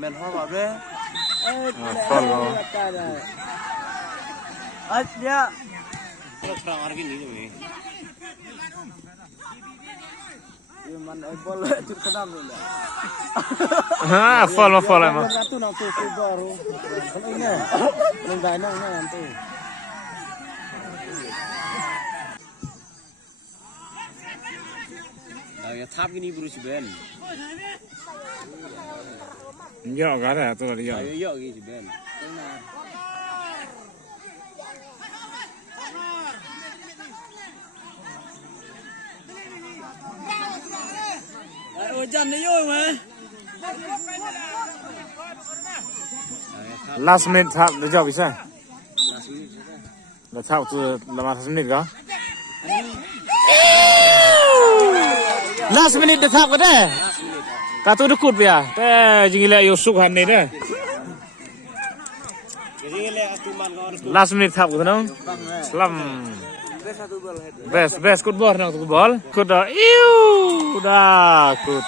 men hoa vào đấy follow ya man bol itu kadam ni ha follow emang satu nak tu baru kalau ini lengai nang nanti ya tháp cái ní bự chứ bên dọ cái này tôi là dọ dọ cái chứ bên ôi chân nó vô mà last minute thap được chưa bisa là thap từ là last minute cả last minute được thap cái đấy cả tôi được cút vậy à thế chính là yêu súc hành này đấy last minute thap cái nó làm best cút ball nào cút ball cút đó yêu udah cút